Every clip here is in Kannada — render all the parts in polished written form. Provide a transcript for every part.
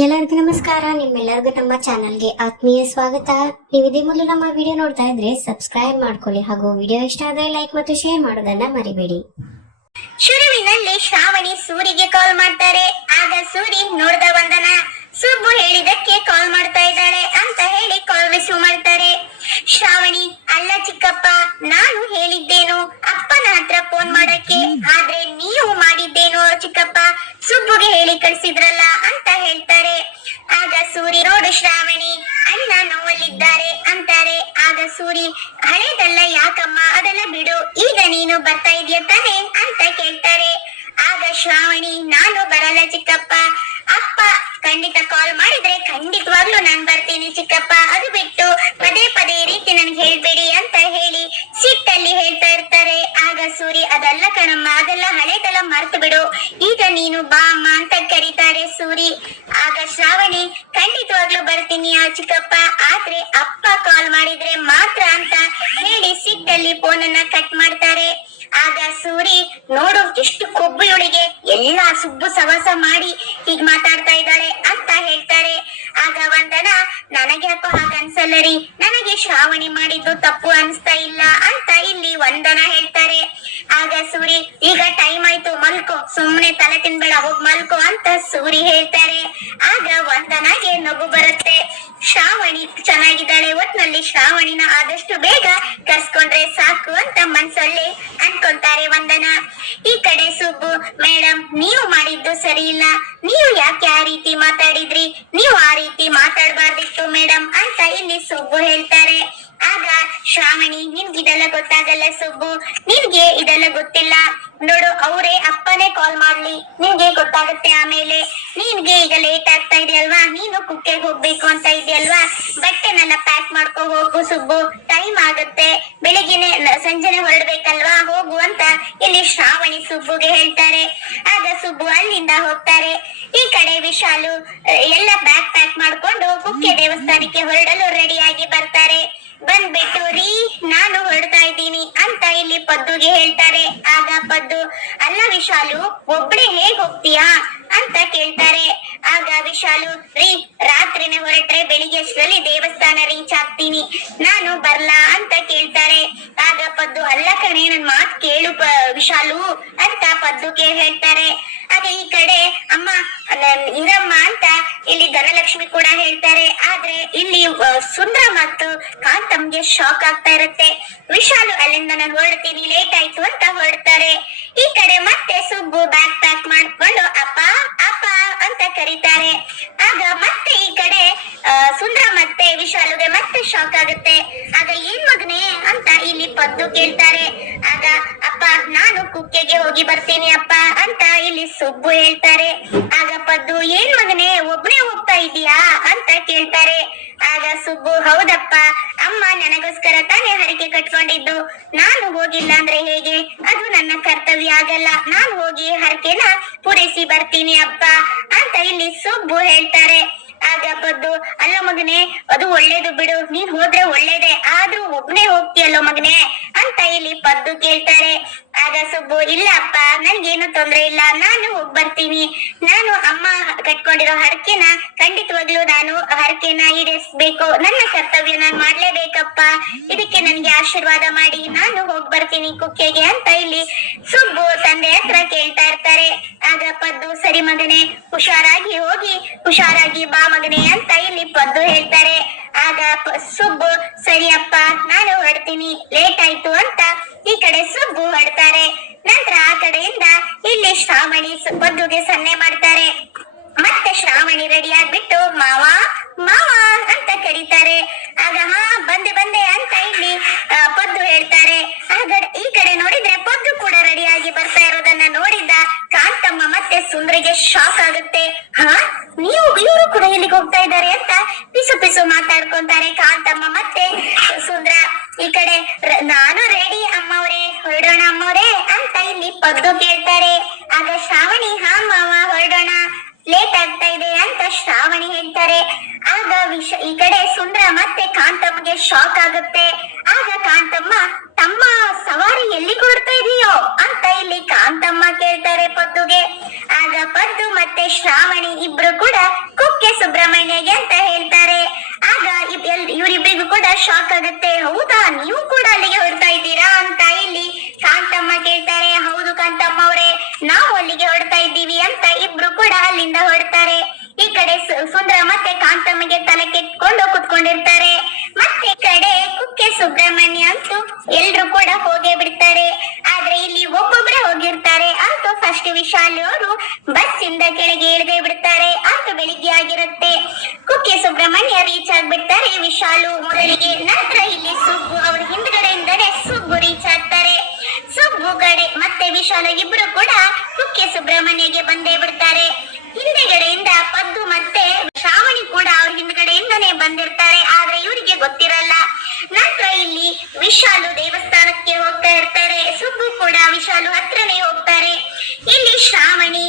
ಎಲ್ಲರಿಗೂ ನಮಸ್ಕಾರ. ನಿಮ್ಮೆಲ್ಲರಿಗೂ ನಮ್ಮ ಚಾನಲ್ಗೆ ಆತ್ಮೀಯ ಸ್ವಾಗತ. ನೀವು ಇದೇ ಮೊದಲು ನಮ್ಮ ವಿಡಿಯೋ ನೋಡ್ತಾ ಇದ್ರೆ ಸಬ್ಸ್ಕ್ರೈಬ್ ಮಾಡ್ಕೊಳ್ಳಿ ಹಾಗೂ ವಿಡಿಯೋ ಇಷ್ಟ ಆದರೆ ಲೈಕ್ ಮತ್ತು ಶೇರ್ ಮಾಡೋದನ್ನ ಮರಿಬೇಡಿ. ಶುರುವಿನಲ್ಲಿ ಶ್ರಾವಣಿ ಸೂರಿಗೆ ಕಾಲ್ ಮಾಡ್ತಾರೆ. ಆಗ ಸೂರಿ ನೋಡ್ದ ವಂದನ ಸುಬ್ಬು ಹೇಳಿದಕ್ಕೆ ಕಾಲ್ ಮಾಡ್ತಾ ಇದ್ದಾಳೆ ಅಂತ ಹೇಳಿ ಕಾಲ್ ರಿಸೀವ್ ಮಾಡ್ತಾರೆ. ಶ್ರಾವಣಿ, ಅಲ್ಲ ಚಿಕ್ಕಪ್ಪ, ನಾನು ಹೇಳಿದ್ದೇನು ಅಪ್ಪನ ಹತ್ರ ಫೋನ್ ಮಾಡಕ್ಕೆ, ಆದ್ರೆ ನೀವು ಮಾಡಿದ್ದೇನು ಚಿಕ್ಕಪ್ಪ, ಸುಬ್ಬುಗೆ ಹೇಳಿ ಕಳ್ಸಿದ್ರಲ್ಲ ಅಂತ ಹೇಳ್ತಾರೆ. ಆಗ ಸೂರಿ, ನೋಡು ಶ್ರಾವಣಿ, ಅಣ್ಣ ನೋವಲ್ಲಿದ್ದಾರೆ ಅಂತಾರೆ. ಆಗ ಸೂರಿ, ಹಳೇದಲ್ಲ ಯಾಕಮ್ಮ, ಅದೆಲ್ಲ ಬಿಡು, ಈಗ ನೀನು ಬರ್ತಾ ಇದೆಯಾ ತಾನೆ ಅಂತ ಕೇಳ್ತಾರೆ. ಆಗ ಶ್ರಾವಣಿ, ನಾನು ಬರಲ್ಲ ಚಿಕ್ಕಪ್ಪ, ಅಪ್ಪ ಖಂಡಿತ ಕಾಲ್ ಮಾಡಿದ್ರೆ ಖಂಡಿತವಾಗ್ಲೂ ನಾನ್ ಬರ್ತೀನಿ ಚಿಕ್ಕಪ್ಪ, ಅದು ಬಿಟ್ಟು ಪದೇ ಪದೇ ರೀತಿ ನನ್ಗೆ ಹೇಳ್ಬೇಡಿ ಅಂತ ಹೇಳಿ ಸಿಟ್ಟಲ್ಲಿ ಹೇಳ್ತಾ ಇರ್ತಾರೆ. ಆಗ ಸೂರಿ, ಅದಲ್ಲ ಕಣಮ್ಮ, ಅದೆಲ್ಲ ಹಳೇದೆಲ್ಲ ಮರ್ತು ಬಿಡು, ಈಗ ನೀನು ಬಾ ಅಮ್ಮ ಅಂತ ಕರೀತಾರೆ ಸೂರಿ. ಆಗ ಶ್ರಾವಣಿ, ಖಂಡಿತವಾಗ್ಲೂ ಬರ್ತೀನಿ ಆ ಚಿಕ್ಕಪ್ಪ, ಆದ್ರೆ ಅಪ್ಪ ಕಾಲ್ ಮಾಡಿದ್ರೆ ಮಾತ್ರ ಅಂತ ಹೇಳಿ ಸಿಟ್ಟಲ್ಲಿ ಫೋನನ್ನ ಕಟ್ ಮಾಡ್ತಾರೆ. ಆಗ ಸೂರಿ, ನೋಡು ಎಷ್ಟು ಕೊಬ್ಬು ಇವಳಿಗೆ, ಎಲ್ಲ ಸುಬ್ಬು ಸವಾಸ ಮಾಡಿ ಹೀಗ್ ಮಾತಾಡ್ತಾ ಇದ್ದಾಳೆ ಅಂತ ಹೇಳ್ತಾರೆ. ಆಗ ವಂದನ, ನನಗೆ ಯಾಕೋ ಹಾಗನ್ಸಲ್ಲ ರೀ, ನನಗೆ ಶ್ರಾವಣಿ ಮಾಡಿದ್ದು ತಪ್ಪು ಅನ್ಸ್ತಾ ಇಲ್ಲ ಅಂತ ಇಲ್ಲಿ ವಂದನ ಹೇಳ್ತಾರೆ. ಆಗ ಸೂರಿ, ಈಗ ಟೈಮ್ ಆಯ್ತು, ಮಲ್ಕೋ, ಸುಮ್ನೆ ತಲೆ ತಿನ್ಬೇಡ, ಹೋಗ್ ಮಲ್ಕೋ ಅಂತ ಸೂರಿ ಹೇಳ್ತಾರೆ. ಆಗ ವಂದನಾಗೆ ನಗು ಬರುತ್ತೆ. ಶ್ರಾವಣಿ ಚೆನ್ನಾಗಿದ್ದಾಳೆ, ಒಟ್ನಲ್ಲಿ ಶ್ರಾವಣಿನ ಆದಷ್ಟು ಬೇಗ ಕರ್ಸ್ಕೊಂಡ್ರೆ ಸಾಕು ಅಂತ ಮನ್ಸಲ್ಲಿ ಅನ್ಕೊಂತಾರೆ ವಂದನ. ಈ ಕಡೆ ಸುಬ್ಬು, ಮೇಡಮ್ ನೀವು ಮಾಡಿದ್ದು ಸರಿ ಇಲ್ಲ, ನೀವು ಯಾಕೆ ಆ ರೀತಿ ಮಾತಾಡಿದ್ರಿ, ನೀವು ಆ ರೀತಿ ಮಾತಾಡಬಾರ್ದಿತ್ತು ಮೇಡಮ್ ಅಂತ ಇಲ್ಲಿ ಸುಬ್ಬು ಹೇಳ್ತಾರೆ. ಆಗ ಶ್ರಾವಣಿ, ನಿನ್ಗೆ ಇದೆಲ್ಲ ಗೊತ್ತಾಗಲ್ಲ ಸುಬ್ಬು, ನಿನ್ಗೆ ಇದೆಲ್ಲ ಗೊತ್ತಿಲ್ಲ, ನೋಡು ಅವರೇ ಅಪ್ಪನೇ ಕಾಲ್ ಮಾಡ್ಲಿ, ನಿನ್ಗೆ ಗೊತ್ತಾಗುತ್ತೆ ಆಮೇಲೆ. ನಿನ್ಗೆ ಈಗ ಲೇಟ್ ಆಗ್ತಾ ಇದೆಯಲ್ವಾ, ನೀನು ಕುಕ್ಕೆಗೆ ಹೋಗ್ಬೇಕು ಅಂತ ಇದೆಯಲ್ವಾ, ಬಟ್ಟೆನೆಲ್ಲ ಪ್ಯಾಕ್ ಮಾಡ್ಕೊ ಹೋಗು ಸುಬ್ಬು, ಟೈಮ್ ಆಗುತ್ತೆ, ಬೆಳಿಗ್ಗೆನೆ ಸಂಜೆನೆ ಹೊರಡ್ಬೇಕಲ್ವಾ, ಹೋಗು ಅಂತ ಇಲ್ಲಿ ಶ್ರಾವಣಿ ಸುಬ್ಬುಗೆ ಹೇಳ್ತಾರೆ. ಆಗ ಸುಬ್ಬು ಅಲ್ಲಿಂದ ಹೋಗ್ತಾರೆ. ಈ ಕಡೆ ವಿಶಾಲು ಎಲ್ಲ ಬ್ಯಾಗ್ ಪ್ಯಾಕ್ ಮಾಡ್ಕೊಂಡು ಕುಕ್ಕೆ ದೇವಸ್ಥಾನಕ್ಕೆ ಹೊರಡಲು ರೆಡಿಯಾಗಿ ಬರ್ತಾರೆ. ಬಂದ್ಬಿಟ್ಟು, ರೀ ನಾನು ಹೊರಡ್ತಾ ಇದ್ದೀನಿ ಅಂತ ಇಲ್ಲಿ ಪದ್ದುಗೆ ಹೇಳ್ತಾರೆ. ಆಗ ಪದ್ದು, ಅಲ್ಲ ವಿಶಾಲು, ಒಬ್ಳೆ ಹೇಗ್ ಹೋಗ್ತೀಯಾ ಅಂತ ಕೇಳ್ತಾರೆ. ಆಗ ವಿಶಾಲು, ರೀ ರಾತ್ರಿನೇ ಹೊರಟ್ರೆ ಬೆಳಿಗ್ಗೆ ಅಷ್ಟರಲ್ಲಿ ದೇವಸ್ಥಾನ ರೀಚ್ ಆಗ್ತೀನಿ, ನಾನು ಬರ್ಲಾ ಅಂತ ಕೇಳ್ತಾರೆ. ಆಗ ಪದ್ದು, ಅಲ್ಲ ಕಣೆ, ನನ್ ಮಾತ್ ಕೇಳು ವಿಶಾಲು ಅಂತ ಪದ್ದುಗೆ ಹೇಳ್ತಾರೆ. ಆಗ ಈ ಕಡೆ ಅಮ್ಮ ಇರಮ್ಮ ಅಂತ ಇಲ್ಲಿ ಧನಲಕ್ಷ್ಮಿ ಕೂಡ ಹೇಳ್ತಾರೆ. ಆದ್ರೆ ಇಲ್ಲಿ ಸುಂದ್ರ ಮತ್ತು ಕಾಂತಮ್ಗೆ ಶಾಕ್ ಆಗ್ತಾ ಇರುತ್ತೆ. ವಿಶಾಲು ಅಲ್ಲಿಂದ ನಾನು ಹೊರಡ್ತೀನಿ, ಲೇಟ್ ಆಯ್ತು ಅಂತ ಹೊರಡ್ತಾರೆ. ಈ ಕಡೆ ಮತ್ತೆ ಸುಬ್ಬು ಬ್ಯಾಗ್ ಪ್ಯಾಕ್ ಮಾಡ್ಕೊಂಡು ಅಪ್ಪ ಅಪ್ಪ ಅಂತ ಕರೀತಾರೆ. ಆಗ ಮತ್ತೆ ಈ ಕಡೆ ಸುಂದ್ರ ಮತ್ತೆ ವಿಶಾಲುಗೆ ಮತ್ತೆ ಶಾಕ್ ಆಗುತ್ತೆ. ಆಗ ಏನ್ ಮಗನೇ ಅಂತ ಇಲ್ಲಿ ಪದ್ದು ಕೇಳ್ತಾರೆ. ಆಗ ಅಪ್ಪ ನಾನು ಕುಕ್ಕೆಗೆ ಹೋಗಿ ಬರ್ತೀನಿ ಅಪ್ಪ ಅಂತ ಇಲ್ಲಿ ಸುಬ್ಬು ಹೇಳ್ತಾರೆ. ಆಗ ಪದ್ದು, ಏನ್ ಮಗನೇ ಒಬ್ನೇ ಹೋಗ್ತಾ ಇದೀಯಾ ಅಂತ ಕೇಳ್ತಾರೆ. ಆಗ ಸುಬ್ಬು, ಹೌದಪ್ಪ, ಅಮ್ಮ ನನಗೋಸ್ಕರ ತಾನೇ ಹರಕೆ ಕಟ್ಕೊಂಡಿದ್ದು, ನಾನು ಹೋಗಿಲ್ಲ ಅಂದ್ರೆ ಹೇಗೆ, ಅದು ನನ್ನ ಕರ್ತವ್ಯ ಆಗಲ್ಲ, ನಾನು ಹೋಗಿ ಹರಕೆನ ಪೂರೈಸಿ ಬರ್ತೀನಿ ಅಪ್ಪ ಅಂತ ಇಲ್ಲಿ ಸುಬ್ಬು ಹೇಳ್ತಾರೆ. ಆಗ ಪದ್ದು, ಅಲ್ಲ ಮಗನೇ, ಅದು ಒಳ್ಳೇದು ಬಿಡು, ನೀನ್ ಹೋದ್ರೆ ಒಳ್ಳೇದೇ, ಆದ್ರೂ ಒಬ್ನೇ ಹೋಗ್ತೀಯಲ್ಲೋ ಮಗನೇ ಅಂತ ಇಲ್ಲಿ ಪದ್ದು ಕೇಳ್ತಾರೆ. ಆಗ ಸುಬ್ಬು, ಇಲ್ಲ ಅಪ್ಪ, ನನ್ಗೇನು ತೊಂದ್ರೆ ಇಲ್ಲ, ನಾನು ಹೋಗ್ ಬರ್ತೀನಿ, ನಾನು ಅಮ್ಮ ಕಟ್ಕೊಂಡಿರೋ ಹರಕೆನ ಖಂಡಿತವಾಗ್ಲೂ ನಾನು ಹರಕೆನ ಈಡೇರಿಸ್ಬೇಕು, ನನ್ನ ಕರ್ತವ್ಯ ನಾನು ಮಾಡ್ಲೇಬೇಕಪ್ಪ, ಇದಕ್ಕೆ ನನ್ಗೆ ಆಶೀರ್ವಾದ ಮಾಡಿ, ನಾನು ಹೋಗ್ ಬರ್ತೀನಿ ಕುಕ್ಕೆಗೆ ಅಂತ ಇಲ್ಲಿ ಸುಬ್ಬು ತಂದೆ ಹತ್ರ ಕೇಳ್ತಾ ಇರ್ತಾರೆ. ಆಗ ಪದ್ದು, ಸರಿ ಮಗನೇ, ಹುಷಾರಾಗಿ ಹೋಗಿ ಹುಷಾರಾಗಿ ಬಾ ಮಗನೇ ಅಂತ ಇಲ್ಲಿ ಪದ್ದು ಹೇಳ್ತಾರೆ. ಆಗ ಸುಬ್ಬು, ಸರಿಯಪ್ಪ ನಾನು ಹೊರಡ್ತೀನಿ, ಲೇಟ್ ಆಯ್ತು ಅಂತ ಈ ಕಡೆ ಸುಬ್ಬು ಹೊರಡ್ತಾರೆ. ನಂತರ ಆ ಕಡೆಯಿಂದ ಇಲ್ಲಿ ಶ್ರಾವಣಿ ಪದ್ದುಗೆ ಸನ್ನೆ ಮಾಡ್ತಾರೆ. ಮತ್ತೆ ಶ್ರಾವಣಿ ರೆಡಿ ಆಗ್ಬಿಟ್ಟು ಮಾವ ಮಾವ ಅಂತ ಕರೀತಾರೆ. ಆಗ ಹಾ ಬಂದೆ ಬಂದೆ ಅಂತ ಇಲ್ಲಿ ಪದ್ದು ಹೇಳ್ತಾರೆ. ಆಗ ಈ ಕಡೆ ನೋಡಿದ್ರೆ ಪದ್ದು ಕೂಡ ರೆಡಿಯಾಗಿ ಬರ್ತಾ ಇರೋದನ್ನ ನೋಡಿದ ಕಾಂತಮ್ಮ ಮತ್ತೆ ಸುಂದ್ರಿಗೆ ಶಾಕ್ ಆಗುತ್ತೆ. ಹಾ, ಇವರು ಕೂಡ ಇಲ್ಲಿಗೆ ಹೋಗ್ತಾ ಇದ್ದಾರೆ ಅಂತ ಪಿಸು ಪಿಸು ಮಾತಾಡ್ಕೊಂತಾರೆ ಕಾಂತಮ್ಮ ಮತ್ತೆ ಸುಂದ್ರ. ಈ ಕಡೆ ನಾನು ರೆಡಿ ಅಮ್ಮವ್ರೆ, ಹೊರಡೋಣ ಅಮ್ಮವ್ರೆ ಅಂತ ಇಲ್ಲಿ ಪದ್ದು ಕೇಳ್ತಾರೆ. ಆಗ ಶ್ರಾವಣಿ, ಹಾ ಮಾವ ಹೊರಡೋಣ, ಲೇಟ್ ಆಗ್ತಾ ಇದೆ ಅಂತ ಶ್ರಾವಣಿ ಹೇಳ್ತಾರೆ. ಆಗ ಈ ಕಡೆ ಸುಂದ್ರ ಮತ್ತೆ ಕಾಂತಮ್ಮಗೆ ಶಾಕ್ ಆಗುತ್ತೆ. ಆಗ ಕಾಂತಮ್ಮ, ತಮ್ಮ ಸವಾರಿ ಎಲ್ಲಿ ಕೊಡ್ತಾ ಇದೀಯೋ ಅಂತ ಇಲ್ಲಿ ಕಾಂತಮ್ಮ ಕೇಳ್ತಾರೆ ಪದ್ದುಗೆ. ಆಗ ಪದ್ದು ಮತ್ತೆ ಶ್ರಾವಣಿ ಇಬ್ರು ಕೂಡ ಕುಕ್ಕೆ ಬೆಳಿಗ್ಗೆ ಆಗಿರುತ್ತೆ. ಕುಕ್ಕೆ ಸುಬ್ರಹ್ಮಣ್ಯ ರೀಚ್ ಆಗ್ಬಿಡ್ತಾರೆ ವಿಶಾಲು ಮೊದಲಿಗೆ. ನಂತರ ಇಲ್ಲಿ ಸುಬ್ಬು ಅವ್ರ ಹಿಂದ್ಗಡೆಯಿಂದಲೇ ಸುಬ್ಬು ರೀಚ್ ಆಗ್ತಾರೆ. ಸುಬ್ಬು ಕಡೆ ಮತ್ತೆ ವಿಶಾಲು ಇಬ್ರು ಕೂಡ ಕುಕ್ಕೆ ಸುಬ್ರಹ್ಮಣ್ಯಗೆ ಬಂದೇ ಬಿಡ್ತಾರೆ. ಹಿಂದೆಗಡೆಯಿಂದ ಪದ್ದು ಮತ್ತೆ ಶ್ರಾವಣಿ ಕೂಡ ಅವ್ರ ಹಿಂದ್ಗಡೆಯಿಂದನೇ ಬಂದಿರ್ತಾರೆ. ಆದ್ರೆ ಇವರಿಗೆ ಗೊತ್ತಿರಲ್ಲ. ನಂತರ ಇಲ್ಲಿ ವಿಶಾಲು ದೇವಸ್ಥಾನಕ್ಕೆ ಹೋಗ್ತಾ ಇರ್ತಾರೆ. ಸುಬ್ಬು ಕೂಡ ವಿಶಾಲು ಹತ್ರನೇ ಹೋಗ್ತಾರೆ. ಇಲ್ಲಿ ಶ್ರಾವಣಿ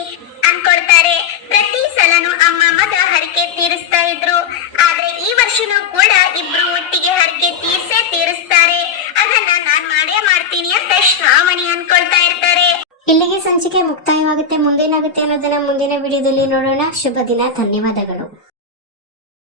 ಅನ್ಕೊಳ್ತಾರೆ, ಪ್ರತಿ ಸಲನು ಅಮ್ಮ ಮಗ ಹರಕೆ ತೀರಿಸ್ತಾ ಇದ್ರು, ಆದ್ರೆ ಈ ವರ್ಷನೂ ಕೂಡ ಇಬ್ರು ಒಟ್ಟಿಗೆ ಹರಕೆ ತೀರಿಸ್ತಾರೆ, ಅದನ್ನ ನಾನ್ ಮಾಡೇ ಮಾಡ್ತೀನಿ ಅಂತ ಶ್ರಾವಣಿ ಅನ್ಕೊಳ್ತಾ ಇರ್ತಾರೆ. ಇಲ್ಲಿಗೆ ಸಂಚಿಕೆ ಮುಕ್ತಾಯವಾಗುತ್ತೆ. ಮುಂದೇನಾಗುತ್ತೆ ಅನ್ನೋದನ್ನ ಮುಂದಿನ ವಿಡಿಯೋದಲ್ಲಿ ನೋಡೋಣ. ಶುಭ ದಿನ. ಧನ್ಯವಾದಗಳು.